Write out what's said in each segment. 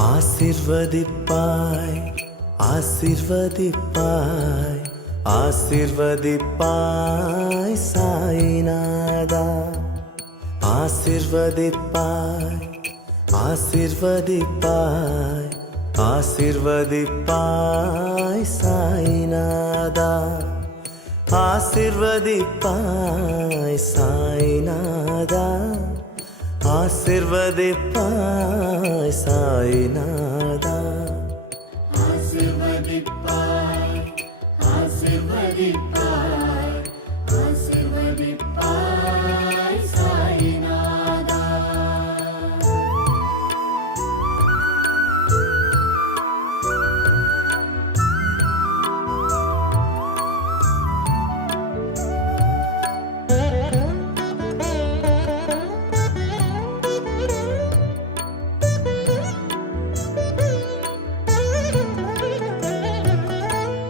ஆசிர்வதிப்பாய் ஆசிர்வதிப்பாய் ஆசிர்வதிப்பாய் சாய்நாதா. ஆசிர்வதிப்பாய் ஆசிர்வதிப்பாய் ஆசிர்வதிப்பாய் சாய்நாதா. ஆசிர்வதிப்பாய் சாய்நாதா. ஆசிர்வதிப்பாய் சாய்நாதா ஆசிர்வதிப்பாய்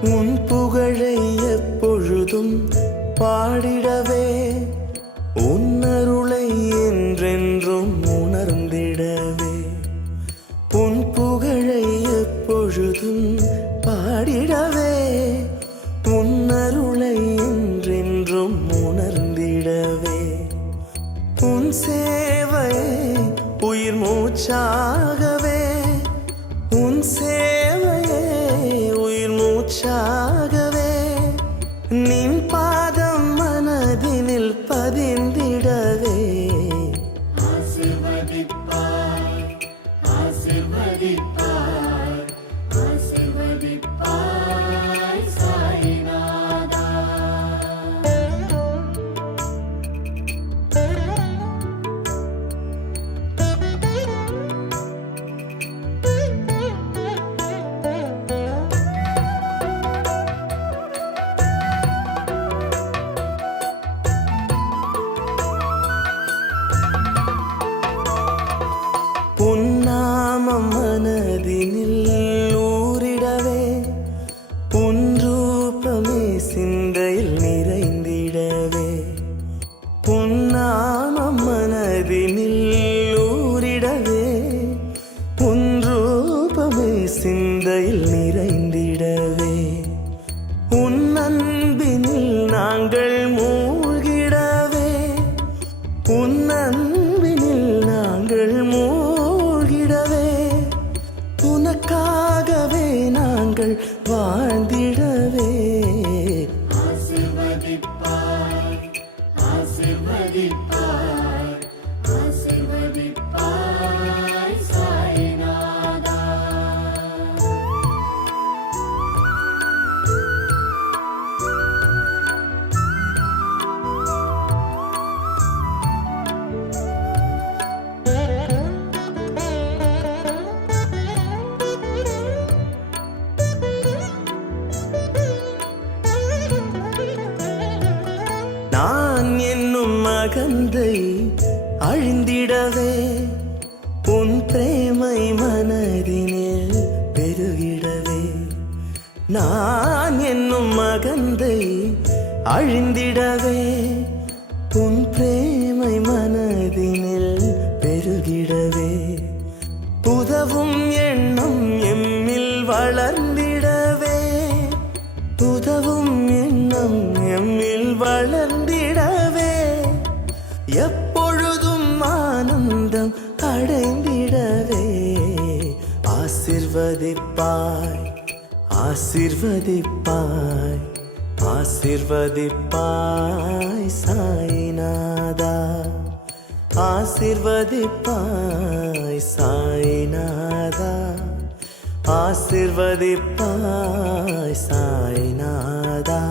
உன் புகழை எப்பொழுதும் பாடிடவே மனதினில் ஊரிடவே பொன்றூபமே சிந்தையில் நிறைந்திடவே. பொன்னாமம் மனதினில் ஊரிடவே பொன்றூபமே சிந்தையில் நிறைந்திடவே. உன் அன்பினில் நாங்கள் மூழ்கிடவே. உன் அன்பு என்னும் மகந்தை அழிந்திடவே உன் பிரேமை மனதினில் பெருகிடவே. நான் என்னும் மகந்தை அழிந்திடவே உன் பிரேமை மனதினில் பெருகிடவே. புதவும் எண்ணம் எம்மில் வளர்ந்த ஆசிர்வதிப்பாய் ஆசிர்வதிப்பாய் ஆசிர்வதிப்பாய் சாய்நாதா. ஆசிர்வதிப்பாய் சாய்நாதா. ஆசிர்வதிப்பாய் சாய்நாதா.